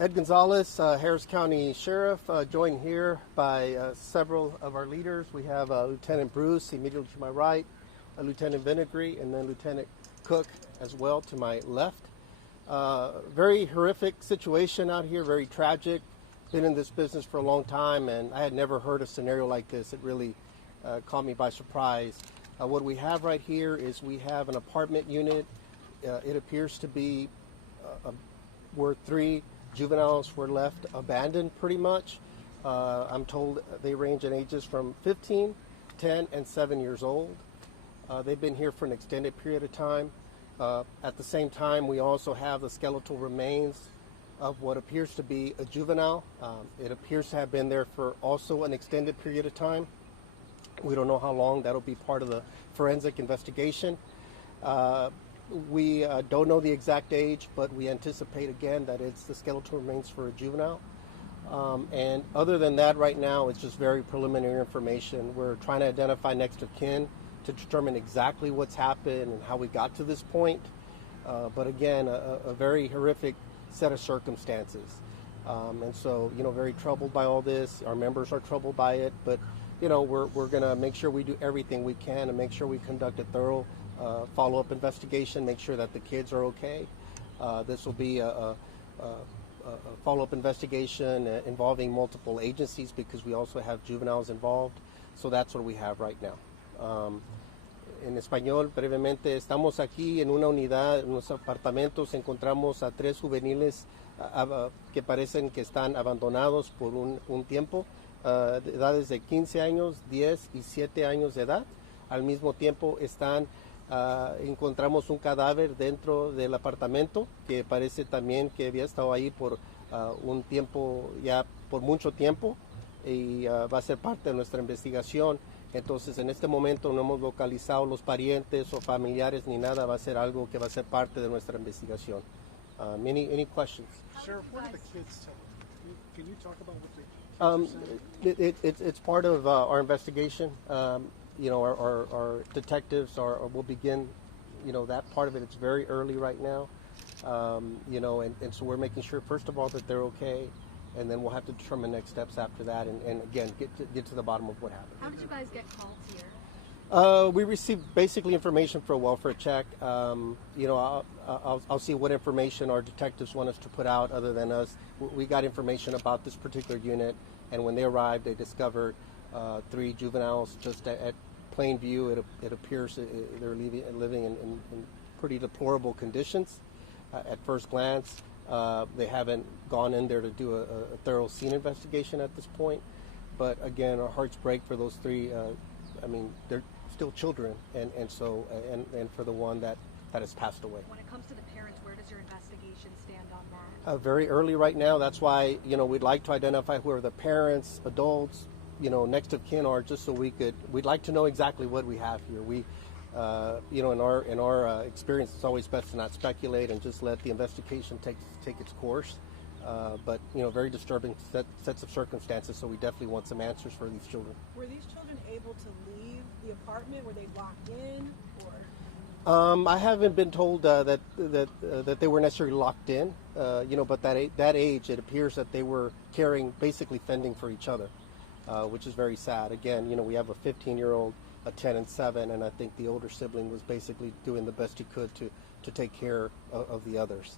Ed Gonzalez, Harris County Sheriff, joined here by several of our leaders. We have Lieutenant Bruce immediately to my right, Lieutenant Vinegary, and then Lieutenant Cook as well to my left. Very horrific situation out here, very tragic. Been in this business for a long time, and I had never heard a scenario like this. It really caught me by surprise. What we have right here is we have an apartment unit. It appears to be where 3 juveniles were left abandoned pretty much. I'm told they range in ages from 15, 10, and 7 years old. They've been here for an extended period of time. At the same time, we also have the skeletal remains of what appears to be a juvenile. It appears to have been there for also an extended period of time. We don't know how long. That'll be part of the forensic investigation. We don't know the exact age, but we anticipate again that it's the skeletal remains for a juvenile. And other than that, right now, it's just very preliminary information. We're trying to identify next of kin to determine exactly what's happened and how we got to this point. But again, a very horrific set of circumstances. And so, very troubled by all this. Our members are troubled by it, but, we're going to make sure we do everything we can and make sure we conduct a thorough follow-up investigation, make sure that the kids are okay. This will be a follow-up investigation involving multiple agencies because we also have juveniles involved. So that's what we have right now. En español, brevemente, estamos aquí en una unidad, en unos apartamentos, encontramos a 3 juveniles que parecen que están abandonados por un tiempo, de edades de 15 años, 10 y 7 años de edad. Al mismo tiempo encontramos un cadáver dentro del apartamento que parece también que había estado ahí por un tiempo, ya por mucho tiempo, y va a ser parte de nuestra investigación. Entonces, en este momento no hemos localizado los parientes o familiares ni nada. Va a ser algo que va a ser parte de nuestra investigación. Any questions? Sheriff, what are the kids telling? Can you talk about what the kids are saying? It's part of our investigation. Our detectives will begin, that part of it. It's very early right now, and so we're making sure, first of all, that they're okay, and then we'll have to determine next steps after that, and again, get to the bottom of what happened. How did you guys get called here? We received basically information for a welfare check. I'll see what information our detectives want us to put out other than us. We got information about this particular unit, and when they arrived, they discovered 3 juveniles just at plain view. It appears they're living in pretty deplorable conditions. At first glance, they haven't gone in there to do a thorough scene investigation at this point. But again, our hearts break for those 3. They're still children, and so for the one that has passed away. When it comes to the parents, where does your investigation stand on that? Very early right now. That's why we'd like to identify who are the parents, adults, next of kin are, just so we'd like to know exactly what we have here. We, in our experience, it's always best to not speculate and just let the investigation take its course. But very disturbing sets of circumstances. So we definitely want some answers for these children. Were these children able to leave the apartment? Were they locked in, or? I haven't been told that they were necessarily locked in. But that age, it appears that they were basically fending for each other. Which is very sad. Again, we have a 15-year-old, a 10 and 7, and I think the older sibling was basically doing the best he could to take care of the others.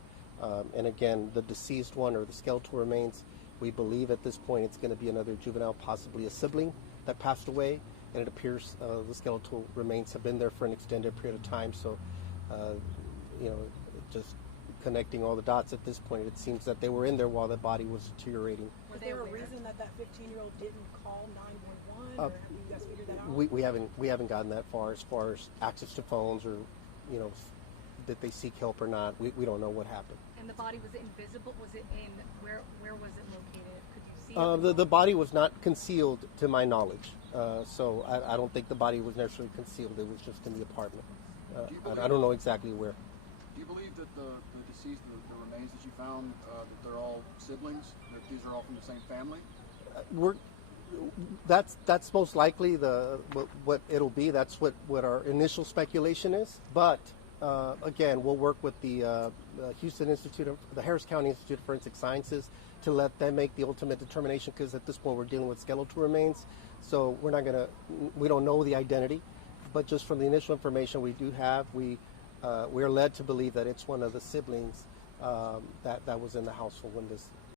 And again, the deceased one or the skeletal remains, we believe at this point it's going to be another juvenile, possibly a sibling that passed away, and it appears the skeletal remains have been there for an extended period of time. So, just connecting all the dots at this point, it seems that they were in there while the body was deteriorating. Was there a reason that 15-year-old didn't call 911, or have you guys figured that out? We haven't gotten that far as access to phones or, that they seek help or not. We don't know what happened. And the body, was it invisible? Was it in, where was it located? Could you see it? The body was not concealed to my knowledge. So I don't think the body was necessarily concealed. It was just in the apartment. I don't know exactly where. Do you believe that the deceased, the remains that you found, that they're all siblings, that these are all from the same family? That's most likely what it'll be. That's what our initial speculation is. But again, we'll work with the Harris County Institute of Forensic Sciences to let them make the ultimate determination, because at this point we're dealing with skeletal remains, so we don't know the identity, but just from the initial information we do have, we are led to believe that it's one of the siblings that was in the household when this